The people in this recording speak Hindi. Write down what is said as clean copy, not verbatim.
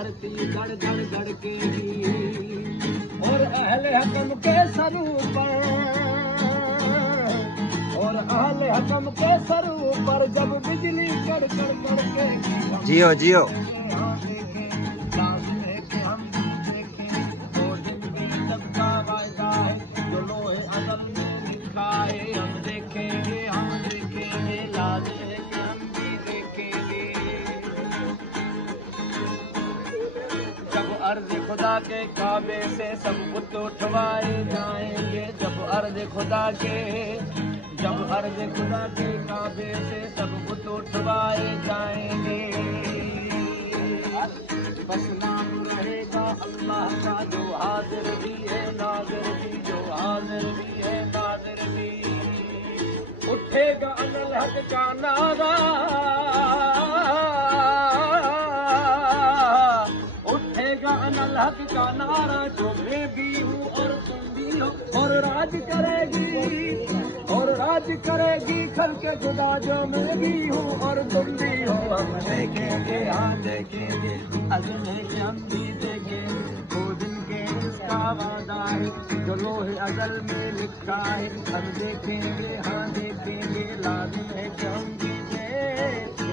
धरती धड़ धड़ धड़केगी और अहले हकम के सर पर और अहले हकम के सर पर जब बिजली कड़ कड़ कड़केगी। जियो जियो जो लोहे अज़ल में लिखा है हम देखेंगे लाज़िम है कि हम भी देखेंगे। जब अर्ज़ खुदा के काबे से सब बुत उठवाए जाएंगे जब अर्ज़ खुदा के काबे से सब बुत उठवाए जाएंगे। बस नाम रहेगा अल्लाह का जो हाजिर भी है नाज़िर भी जो हाजिर भी है नाज़िर भी। उठेगा अनल हक का नारा उठेगा अनल हक का नारा जो मैं भी हूँ और तुम भी हो और राज करेगी खल के खुदा जो मैं भी हूँ और तुम भी हो। हम देखेंगे हाँ देखेंगे अज़ल है कि हम भी देखेंगे वो दिन के इसका वादा है जो लोहे अज़ल में लिखा है हम देखेंगे हाँ देखेंगे लाज़िम है कि हम भी देखेंगे।